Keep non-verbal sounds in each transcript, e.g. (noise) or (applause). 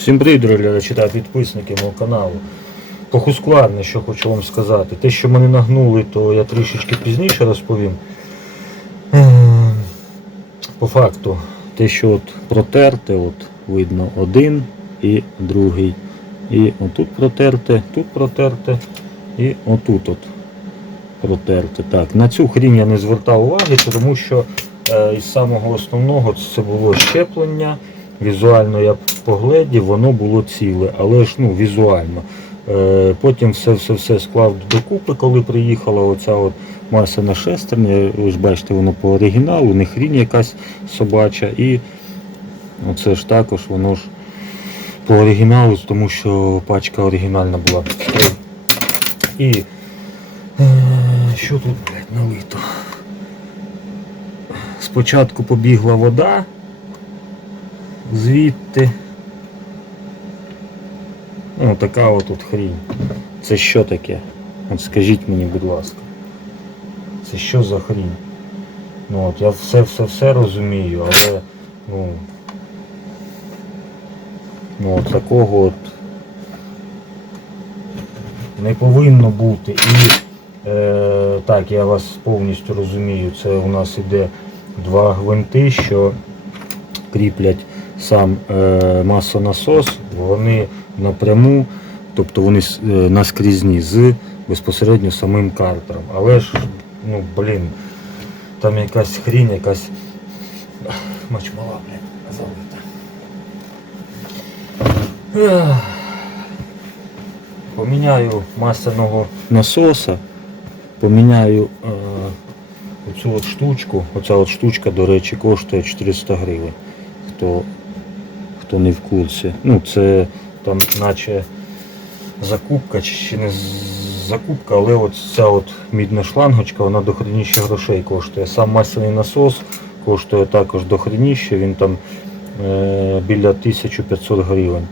Всім привіт, дорогі глядачі підписники мого каналу. По Хускварне, що хочу вам сказати. Те, що мене нагнули, то я трішечки пізніше розповім. Ем, По факту, те, що от протерте, от видно один і другий. І отут протерте, тут протерте, і отут от протерте. Так, на цю хрінь я не звертав уваги, тому що е, із самого основного це було щеплення. Візуально я поглядів, воно було ціле, але ж ну, візуально. Е, потім все-все-все склав докупи, коли приїхала оця от маса на шестерня. Ви ж бачите, воно по оригіналу, не хрінь якась собача. І оце ж також воно ж по оригіналу, тому що пачка оригінальна була. І е, що тут, блядь, налито? Спочатку побігла вода звідти. Ну, така от тут хрінь. Це що таке? От скажіть мені, будь ласка. Це що за хрінь? Ну от я все-все-все розумію, але ну. Ну от такого от не повинно бути. І е, так, я вас повністю розумію. Це у нас іде два гвинти, що кріплять сам е, масонасос, вони напряму, тобто вони е, наскрізні з безпосередньо самим картером. Але ж, ну блін, там якась хрінь, якась мочмала, блін, залита. Поміняю масляного насоса, поміняю е, оцю от штучку. Оця от штучка, до речі, коштує 400 гривень. Хто, хто не в курсі. Ну, це там наче закупка, чи не закупка, але от ця от мідна шлангочка, вона до хреніще грошей коштує. Сам масляний насос коштує також до хреніще, він там е, біля 1500 гривень.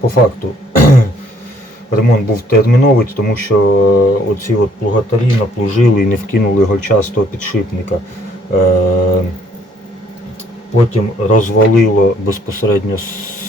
По факту (clears throat) ремонт був терміновий, тому що е, оці от плугатарі наплужили і не вкинули гольчастого підшипника. Потім розвалило безпосередньо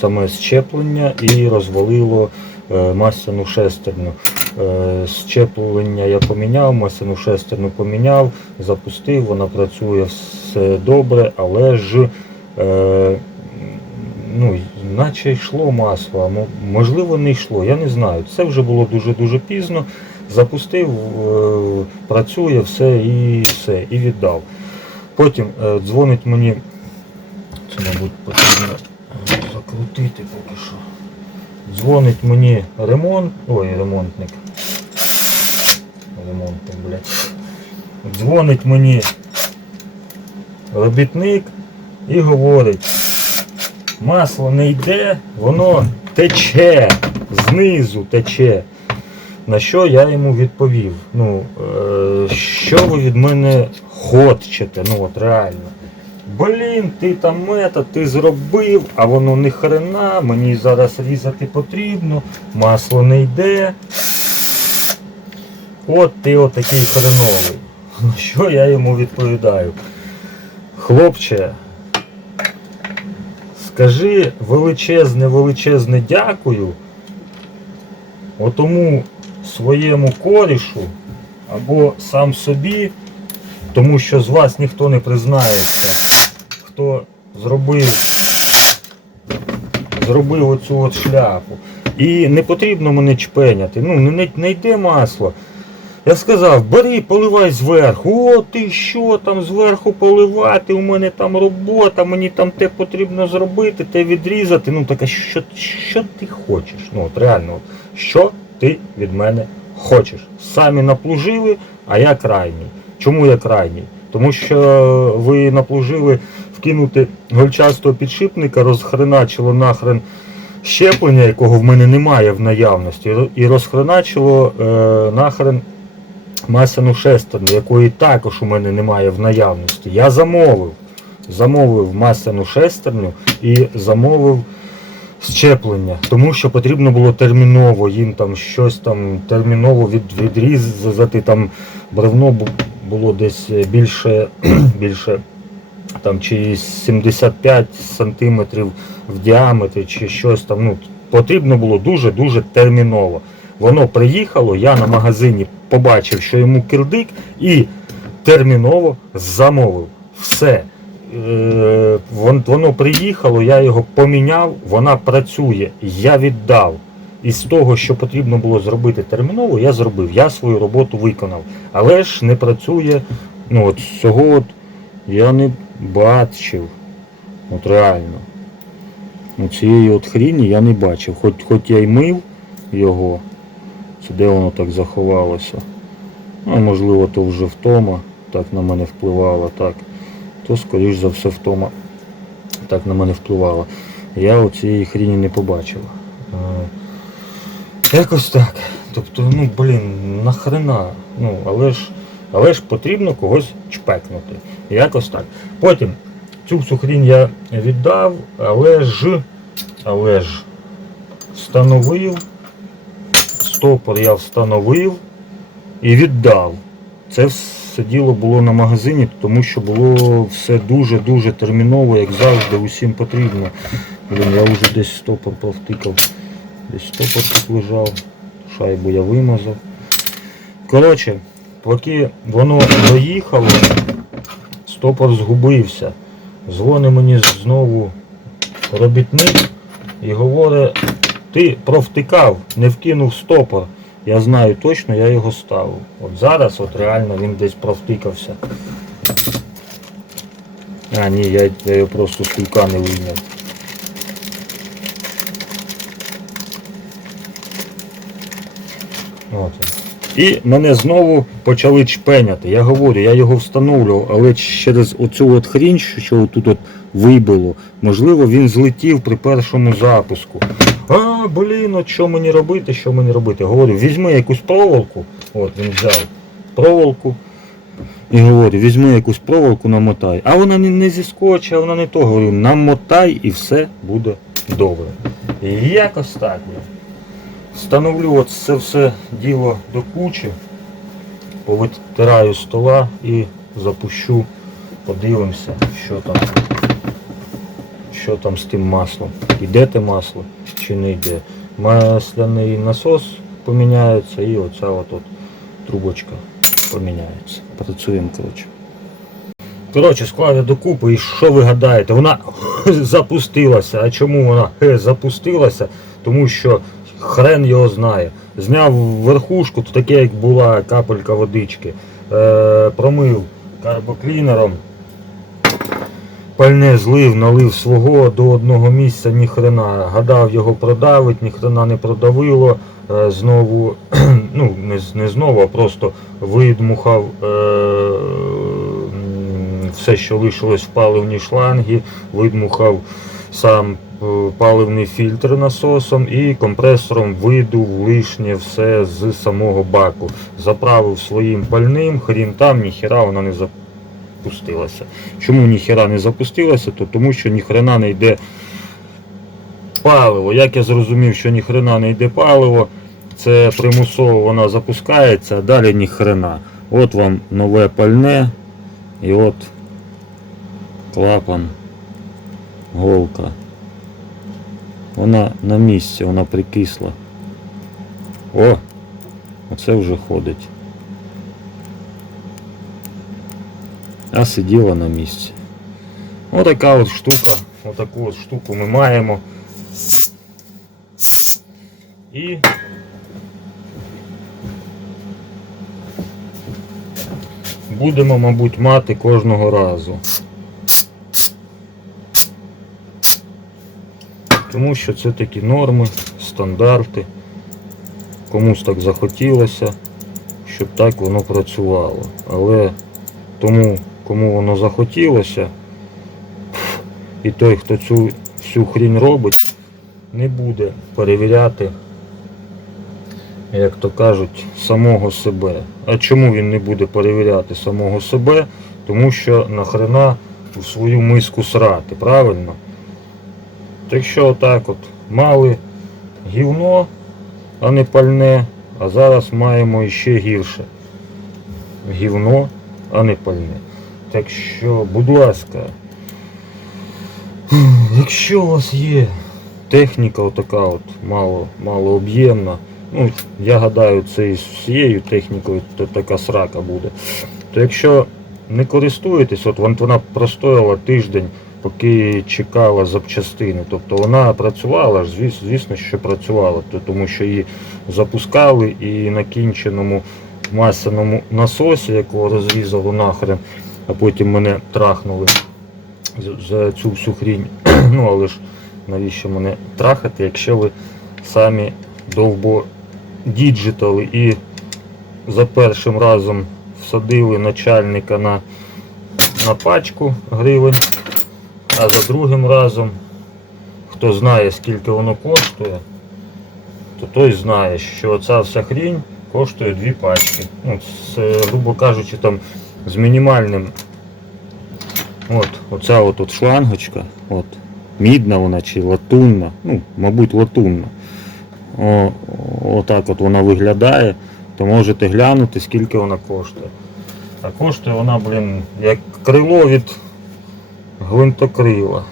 саме щеплення і розвалило е, масляну шестерню. Е, Щеплення я поміняв, масляну шестерню поміняв, запустив, вона працює все добре, але ж е, ну, наче йшло масло, можливо не йшло, я не знаю. Це вже було дуже-дуже пізно. Запустив, працює все і все, і віддав. Потім дзвонить мені, це, мабуть, потрібно е, закрутити поки що. Дзвонить мені ремонт, ой, ремонтник. Ремонтник, блядь. Дзвонить мені робітник і говорить, масло не йде, воно тече, знизу тече. На що я йому відповів? Ну, е, що ви від мене хочете? Ну от реально. Блін, ти там мета, ти зробив, а воно не хрена, мені зараз різати потрібно, масло не йде. От ти отакий хреновий. На що я йому відповідаю? Хлопче, скажи величезне, величезне дякую отому своєму корішу або сам собі, тому що з вас ніхто не признається, хто зробив, зробив оцю от шляпу. І не потрібно мене чпеняти. Ну, не, не йде масло. Я сказав, бери, поливай зверху. О, ти що там зверху поливати? У мене там робота, мені там те потрібно зробити, те відрізати. Ну так а що, що ти хочеш? Ну от реально, от, що ти від мене хочеш? Самі наплужили, а я крайній. Чому я крайній? Тому що ви наплужили вкинути гольчастого підшипника, розхреначило нахрен щеплення, якого в мене немає в наявності, і розхреначило е, нахрен масляну шестерню, якої також у мене немає в наявності. Я замовив. Замовив масляну шестерню і замовив щеплення, тому що потрібно було терміново їм там щось там терміново від, відрізати. Там бревно було десь більше, (clears throat) більше там чи 75 сантиметрів в діаметрі, чи щось там. Ну, потрібно було дуже-дуже терміново. Воно приїхало, я на магазині побачив, що йому кирдик, і терміново замовив. Все. Е, Воно приїхало, я його поміняв, вона працює, я віддав. І з того, що потрібно було зробити терміново, я зробив. Я свою роботу виконав. Але ж не працює. Ну от цього от я не бачив. От реально. Ну, цієї от хріні я не бачив. Хоч, хоч я й мив його. Це де воно так заховалося. Ну, можливо, то вже втома так на мене впливало, так. То, скоріш за все, втома так на мене впливало. Я оцієї хріні не побачив. Е, Якось так. Тобто, ну блін, нахрена. Ну, але ж, але ж потрібно когось чпекнути. Якось так. Потім цю всю хрінь я віддав, але ж, але ж встановив. Стопор я встановив і віддав. Це все діло було на магазині, тому що було все дуже-дуже терміново, як завжди, усім потрібно. Блін, я вже десь стопор провтикав. Десь стопор тут лежав, шайбу я вимазав. Коротше, поки воно доїхало, стопор згубився. Дзвонить мені знову робітник і говорить, ти провтикав, не вкинув стопор. Я знаю точно, я його ставив. От зараз от реально він десь провтикався. А, ні, я, я його просто з кулька не вийняв. От. І мене знову почали чпеняти. Я говорю, я його встановлював, але через оцю от хрінь, що тут от вибило, можливо, він злетів при першому запуску. А, блін, от що мені робити, що мені робити? Говорю, візьми якусь проволоку. От він взяв проволоку. І говорю, візьми якусь проволоку, намотай. А вона не, не зіскоче, вона не то. Говорю, намотай і все буде добре. І якось так. Встановлю от це все діло до кучі, повитираю стола і запущу, подивимося, що там, що там з тим маслом. Іде те масло чи не йде. Масляний насос поміняється і оця от, от трубочка поміняється. Працюємо, коротше. Коротше, склав я докупи і що ви гадаєте? Вона (laughs) запустилася. А чому вона е, запустилася? Тому що хрен його знає. Зняв верхушку, то таке як була капелька водички. Е, промив карбоклінером. Пальне злив, налив свого до одного місця, ні хрена. Гадав його продавить, ні хрена не продавило. Е, знову, (clears throat) ну не, не знову, а просто видмухав е, все, що лишилось в паливній шлангі, видмухав сам е, паливний фільтр насосом і компресором видув лишнє все з самого баку. Заправив своїм пальним, хрін там, ніхіра вона не запустилася. Чому ніхіра не запустилася? То тому що ніхрена не йде паливо. Як я зрозумів, що ніхрена не йде паливо, це примусово вона запускається, а далі ніхрена. От вам нове пальне і от клапан, голка. Вона на місці, вона прикисла. О! Оце вже ходить. А сиділа на місці. Отака от штука, отаку от штуку ми маємо. І будемо, мабуть, мати кожного разу. Тому що це такі норми, стандарти. Комусь так захотілося, щоб так воно працювало. Але тому, кому воно захотілося, і той, хто цю всю хрінь робить, не буде перевіряти, як то кажуть, самого себе. А чому він не буде перевіряти самого себе? Тому що нахрена в свою миску срати, правильно? Так отак от мали гівно, а не пальне, а зараз маємо іще гірше. Гівно, а не пальне. Так що, будь ласка, Якщо у вас є техніка отака от мало, малооб'ємна, ну я гадаю, це із всією технікою така срака буде. То якщо не користуєтесь, от вона простояла тиждень, поки чекала запчастини. Тобто вона працювала, звісно, що працювала, тому що її запускали і на кінченому масяному насосі, якого розрізало нахрен, а потім мене трахнули за цю всю хрінь. (clears throat) Ну але ж навіщо мене трахати, якщо ви самі довбо діджитали і за першим разом всадили начальника на, на пачку гривень, а за другим разом, хто знає скільки воно коштує, то той знає, що ця вся хрінь коштує дві пачки. Ну, з, грубо кажучи, там з мінімальним От, оця от, от шлангочка, от, мідна вона чи латунна, ну, мабуть, латунна. О, отак от вона виглядає, то можете глянути, скільки вона коштує. А коштує вона, блін, як крило від гвинтокрила.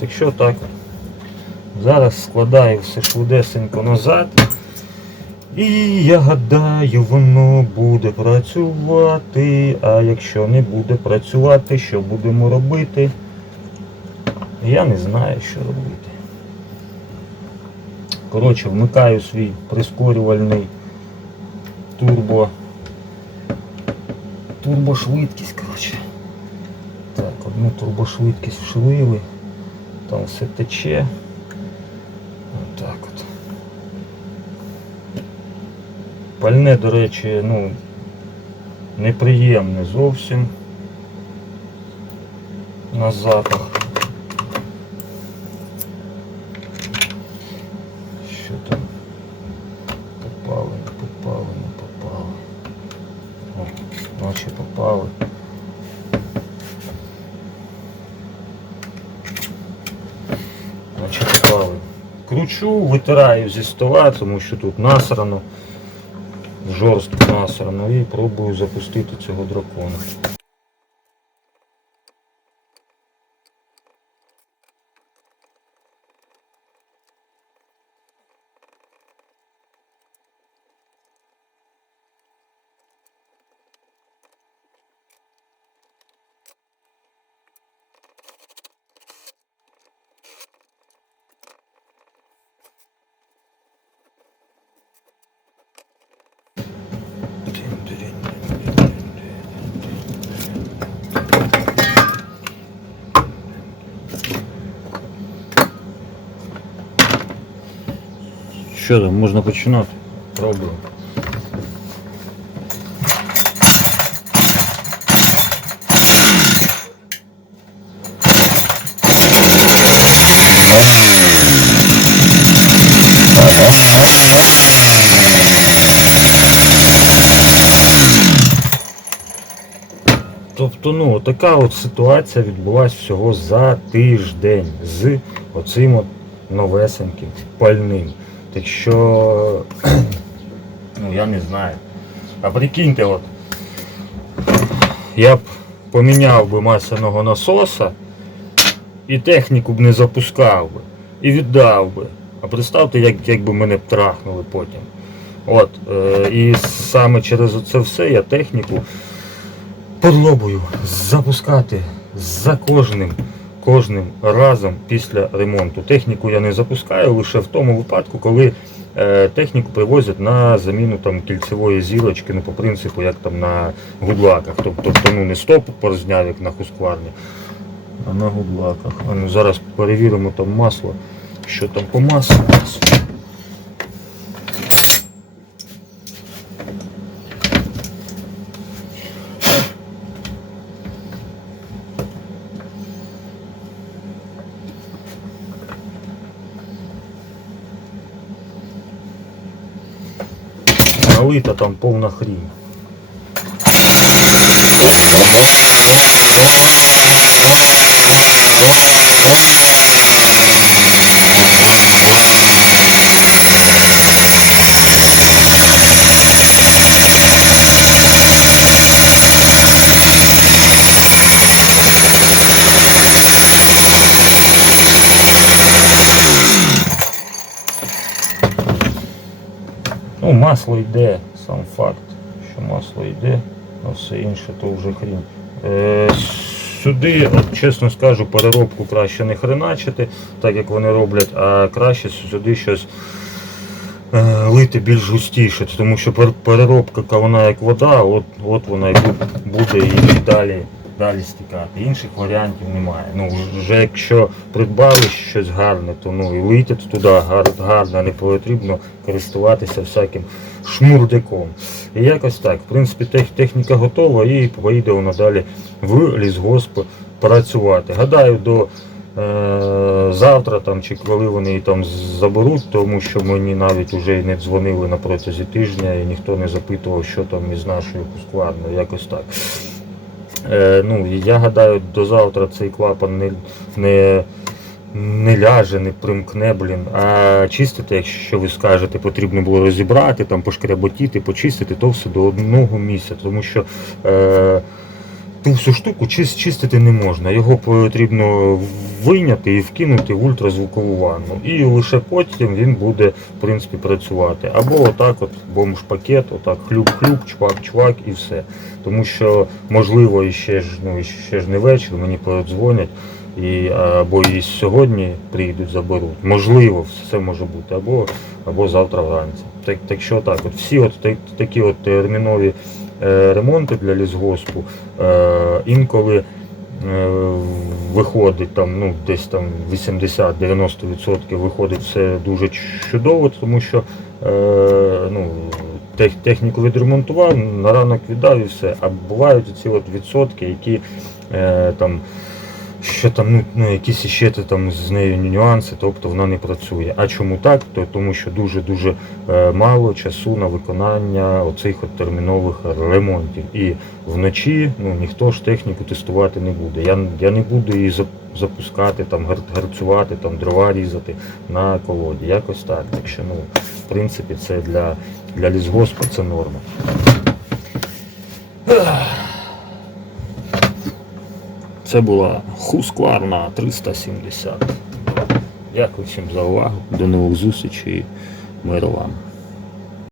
Так що так. Зараз складаю все швидесенько назад. І я гадаю, воно буде працювати. А якщо не буде працювати, що будемо робити? Я не знаю, що робити. Коротше, вмикаю свій прискорювальний турбо. Турбошвидкість, одну турбошвидкість вшивили. Там все тече. Отак от. Пальне, до речі, ну, неприємне зовсім на запах. Що там? Попали, не попали, не попали. О, наче попали. Наче попали. Кручу, витираю зі стола, тому що тут насрано жорстко насрано і пробую запустити цього дракона. Що там, можна починати? Пробую. Тобто, ну, така от ситуація відбулася всього за тиждень з оцим от новесеньким пальним. Так що, (clears throat) ну я не знаю. А прикиньте, от, я б поміняв би масляного насоса і техніку б не запускав би, і віддав би. А представте, як, як би мене трахнули потім. От, е, і саме через це все я техніку пробую запускати за кожним кожним разом після ремонту. Техніку я не запускаю лише в тому випадку, коли е, техніку привозять на заміну там кільцевої зірочки, ну по принципу, як там на гудлаках. Тобто, ну не стоп порозняв, як на хускварні, а на гудлаках. А ну, зараз перевіримо там масло, що там по маслу. Налита там повна хрінь. Масло йде, сам факт, що масло йде, а все інше то вже хрінь. Е, сюди, чесно скажу, переробку краще не хреначити, так як вони роблять, а краще сюди щось е, лити більш густіше, тому що переробка, вона як вода, от, от вона і буде і далі, далі стікати. Інших варіантів немає. Ну, вже якщо придбали щось гарне, то ну, і лийте туди гар, гарно, не потрібно користуватися всяким шмурдяком. І якось так. В принципі, тех, техніка готова і поїде вона далі в лісгосп працювати. Гадаю, до е, завтра там, чи коли вони її там заберуть, тому що мені навіть вже не дзвонили на протязі тижня і ніхто не запитував, що там із нашою складною, якось так. Е, ну, я гадаю, до завтра цей клапан не, не, не ляже, не примкне, блін. А чистити, якщо ви скажете, потрібно було розібрати, там, пошкряботіти, почистити, то все до одного місця. Тому що е, ту всю штуку чистити не можна. Його потрібно вийняти і вкинути в ультразвукову ванну. І лише потім він буде в принципі, працювати. Або отак от бомж-пакет, отак хлюп-хлюп, чвак-чвак і все. Тому що, можливо, ще ж, ну, ще ж не вечір, мені подзвонять. І, або і сьогодні прийдуть, заберуть. Можливо, все може бути, або, або завтра вранці. Так, так що так, от всі от так, такі от термінові ремонти для лісгоспу е, інколи е, виходить там, ну, десь там 80-90% виходить все дуже чудово, тому що е, ну, тех, техніку відремонтував, на ранок віддав і все. А бувають ці от відсотки, які е, там. Що там, ну, ну якісь ще там з нею нюанси, тобто вона не працює. А чому так? То тому що дуже-дуже е, мало часу на виконання оцих от термінових ремонтів. І вночі ну, ніхто ж техніку тестувати не буде. Я, я не буду її запускати, там, гарцювати, там, дрова різати на колоді. Якось так. Так що, ну, в принципі, це для, для лісгоспу це норма. Це була Husqvarna 370. Дякую всім за увагу. До нових зустрічей. Миру вам.